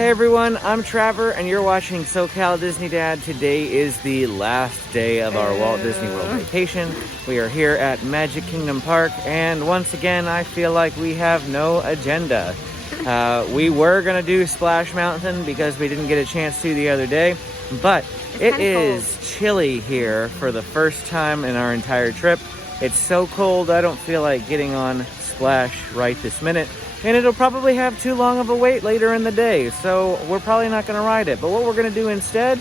Hey everyone, I'm Trevor and you're watching SoCal Disney Dad. Today is the last day of our Walt Disney World vacation. We are here at Magic Kingdom Park and once again I feel like we have no agenda. We were gonna do Splash Mountain because we didn't get a chance to the other day, but it is chilly here for the first time in our entire trip. It's so cold I don't feel like getting on Splash right this minute. And it'll probably have too long of a wait later in the day, so we're probably not going to ride it. But what we're going to do instead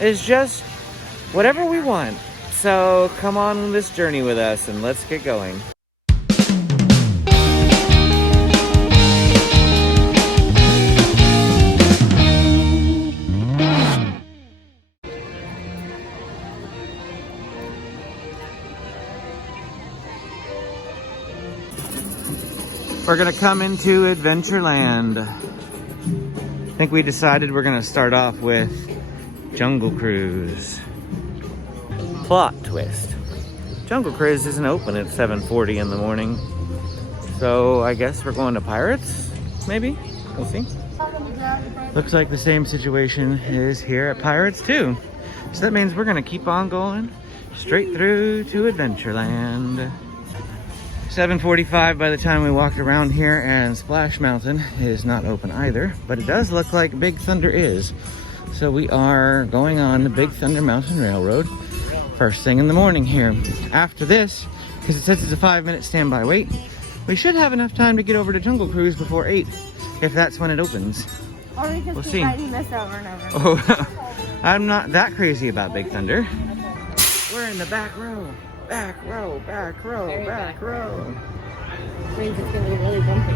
is just whatever we want. So come on this journey with us and let's get going. We're gonna come into Adventureland. I think we decided we're gonna start off with Jungle Cruise. Plot twist. Jungle Cruise isn't open at 7:40 in the morning. So I guess we're going to Pirates, maybe? We'll see. Looks like the same situation is here at Pirates too. So that means we're gonna keep on going straight through to Adventureland. 7:45 by the time we walked around here, and Splash Mountain is not open either, but it does look like Big Thunder is. So we are going on the Big Thunder Mountain Railroad first thing in the morning here. After this, because it says it's a 5-minute standby wait, we should have enough time to get over to Jungle Cruise before 8, if that's when it opens. Or we just keep riding this over and over. Oh, I'm not that crazy about Big Thunder. We're in the back row. Back row, back row, back row. Means it's gonna be really bumpy.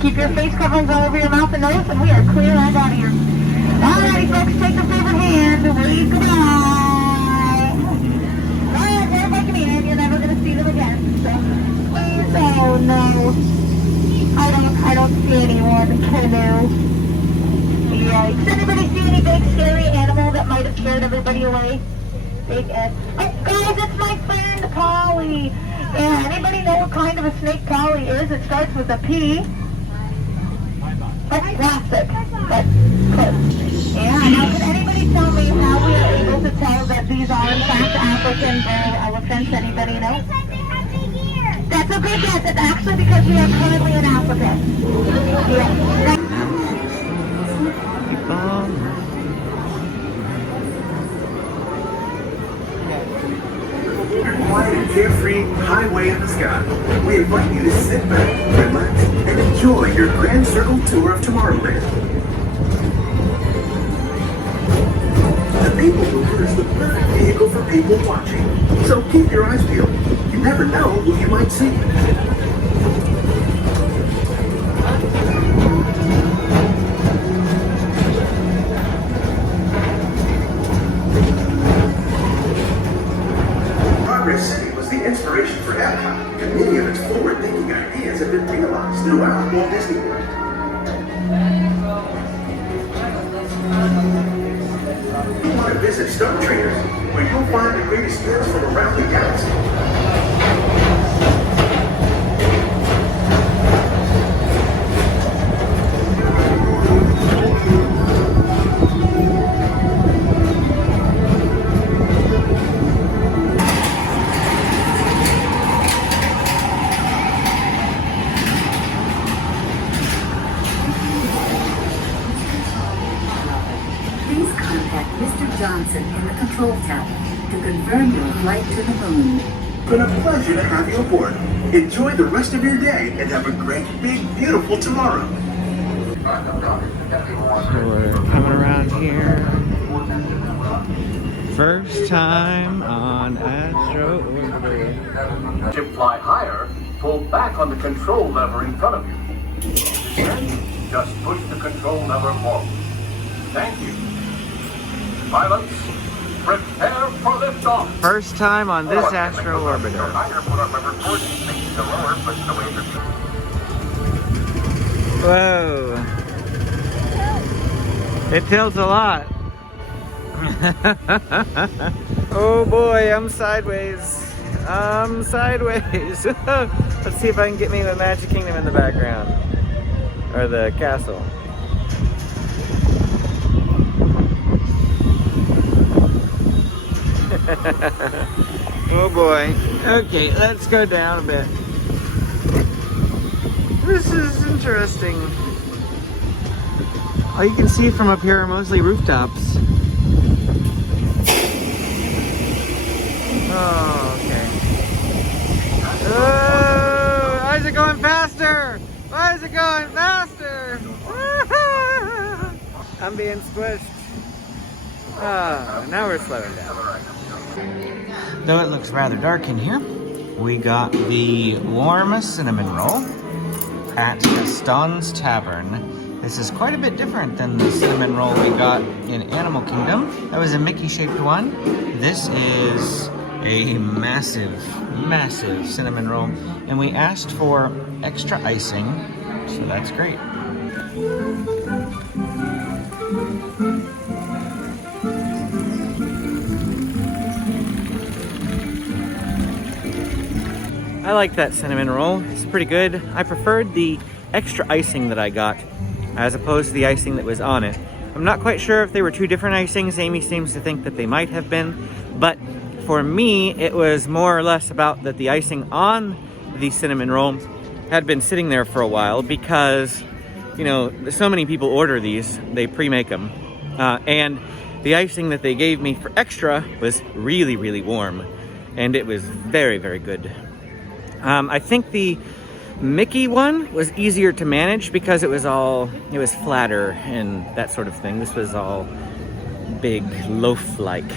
Keep your face coverings all over your mouth and nose, and we are clear on out of here. Alrighty, folks, take the favorite hand and wave goodbye. Alright, everybody come in. You're never going to see them again. So, please, oh no. I don't see anyone. Hello. Yikes. Anybody see any big scary animal that might have scared everybody away? Big Ed. Oh, guys, it's my friend Polly. Yeah, anybody know what kind of a snake Polly is? It starts with a P. That's classic, but close. Yeah, now can anybody tell me how we are able to tell that these are in fact African bull elephants? Anybody know? Because they have big ears. That's a good guess. It's actually because we are currently in Africa. Yeah. Quiet, carefree highway in the sky. We invite you to sit back, relax, and enjoy your Grand Circle tour of Tomorrowland. The Peoplemover is the perfect vehicle for people watching, so keep your eyes peeled. You never know who you might see. City was the inspiration for Epcot, and many of its forward-thinking ideas have been realized throughout Walt Disney World. You want to visit Star Traders, where you'll find the greatest deals from around the galaxy. Mr. Johnson in the control tower to confirm your flight to the moon. It's been a pleasure to have you aboard. Enjoy the rest of your day and have a great, big, beautiful tomorrow. So we're coming around here. First time on Astro Orbiter. To fly higher, pull back on the control lever in front of you. Then, just push the control lever forward. Thank you. Pilots, prepare for liftoff. First time on this Astro Orbiter. Whoa. It tilts a lot. Oh boy, I'm sideways. I'm sideways. Let's see if I can get me the Magic Kingdom in the background. Or the castle. Oh boy. Okay, let's go down a bit. This is interesting. All you can see from up here are mostly rooftops. Oh, okay. Oh, why is it going faster? Why is it going faster? I'm being squished. Now we're slowing down. Though it looks rather dark in here, we got the warm cinnamon roll at Gaston's Tavern. This is quite a bit different than the cinnamon roll we got in Animal Kingdom. That was a Mickey-shaped one. This is a massive, massive cinnamon roll. And we asked for extra icing, so that's great. I like that cinnamon roll. It's pretty good. I preferred the extra icing that I got as opposed to the icing that was on it. I'm not quite sure if they were two different icings. Amy seems to think that they might have been, but for me, it was more or less about that the icing on the cinnamon roll had been sitting there for a while because, you know, so many people order these, they pre-make them. And the icing that they gave me for extra was really, really warm, and it was very, very good. I think the Mickey one was easier to manage because it was flatter and that sort of thing. This was all big loaf-like.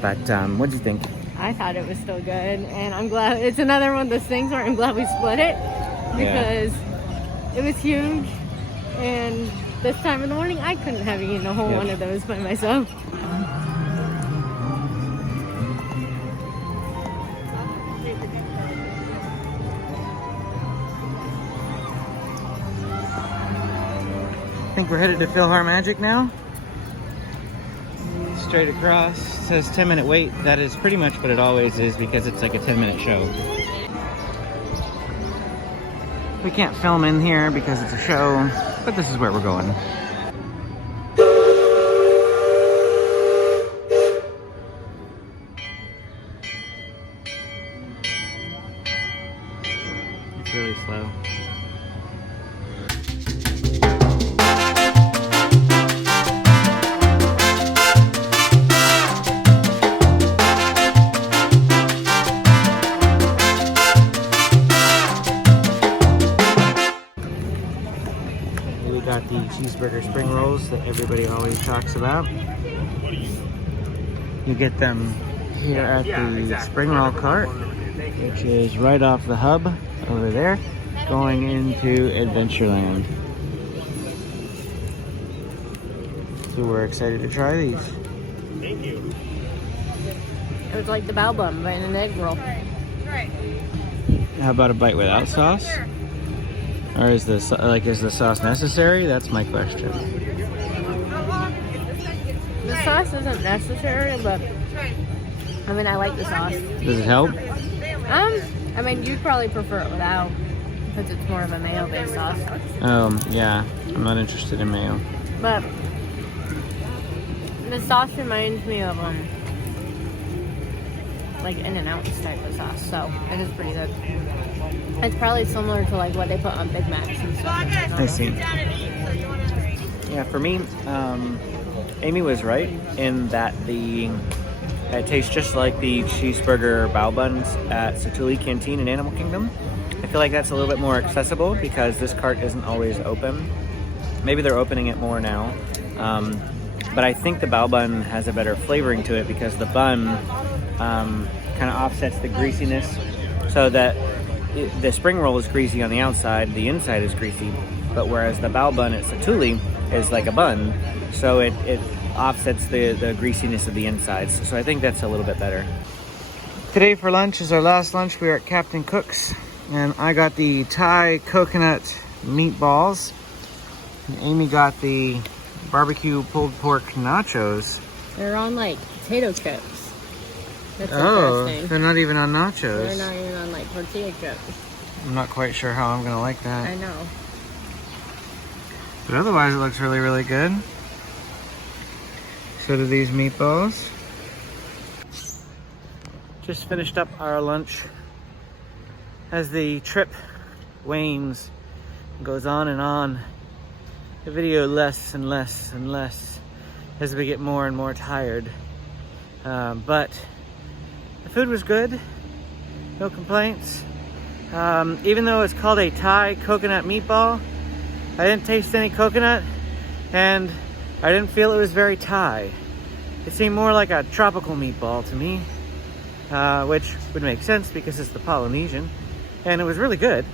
But what'd you think? I thought it was still good, and I'm glad it's another one of those things where I'm glad we split it because it was huge, and this time in the morning I couldn't have eaten a whole one of those by myself. I think we're headed to Philharmagic now. Straight across. It says 10-minute wait. That is pretty much what it always is because it's like a 10-minute show. We can't film in here because it's a show, but this is where we're going. It's really slow. Got the cheeseburger spring rolls that everybody always talks about. You get them here at the spring roll cart, which is right off the hub over there, going into Adventureland. So we're excited to try these. Thank you. It was like the bao bun, but in an egg roll. How about a bite without sauce? Or is the sauce necessary? That's my question. The sauce isn't necessary, but I mean, I like the sauce. Does it help? I mean, you'd probably prefer it without, because it's more of a mayo-based sauce. Yeah. I'm not interested in mayo. But the sauce reminds me of like In-N-Out's type of sauce, so it is pretty good. It's probably similar to like what they put on Big Macs and stuff. I see. Yeah, for me, Amy was right in that the It tastes just like the cheeseburger bao buns at Satuli Canteen in Animal Kingdom. I feel like that's a little bit more accessible because this cart isn't always open. Maybe they're opening it more now. But I think the bao bun has a better flavoring to it because the bun kind of offsets the greasiness, so that the spring roll is greasy on the outside, the inside is greasy, but whereas the bao bun at Satuli is like a bun, so it offsets the greasiness of the insides. So I think that's a little bit better. Today for lunch is our last lunch. We are at Captain Cook's, and I got the Thai coconut meatballs, and Amy got the barbecue pulled pork nachos. They're on like potato chips. That's Oh, interesting. they're not even on nachos. They're not even on like tortilla chips. I'm not quite sure how I'm gonna like that. I know. But otherwise it looks really, really good. So do these meatballs. Just finished up our lunch. As the trip wanes, goes on and on, the video less and less and less as we get more and more tired. But the food was good, no complaints. Even though it's called a Thai coconut meatball, I didn't taste any coconut, and I didn't feel it was very Thai. It seemed more like a tropical meatball to me, which would make sense because it's the Polynesian, and it was really good,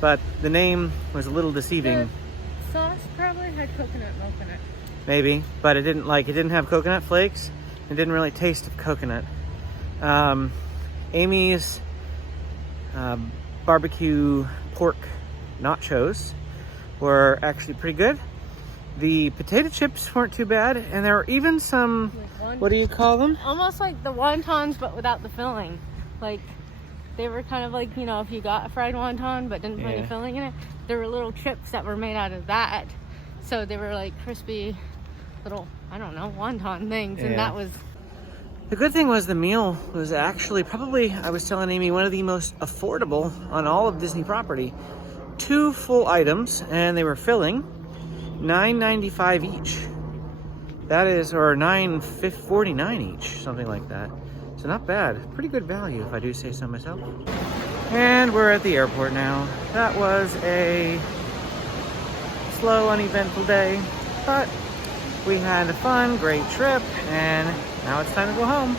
but the name was a little deceiving. The sauce probably had coconut milk in it. Maybe, but it didn't have coconut flakes. It didn't really taste of coconut. Amy's barbecue pork nachos were actually pretty good. The potato chips weren't too bad, and there were even some, Like what do you call them? almost like the wontons, but without the filling. Like, they were kind of like, you know, if you got a fried wonton but didn't put any filling in it, there were little chips that were made out of that. So they were like crispy little, I don't know, wonton things, and that was... The good thing was the meal was actually probably, I was telling Amy, one of the most affordable on all of Disney property. 2 full items, and they were filling, $9.95 each. That is, or $9.49 each, something like that. So not bad. Pretty good value, if I do say so myself. And we're at the airport now. That was a slow, uneventful day, but we had a fun, great trip, and now it's time to go home.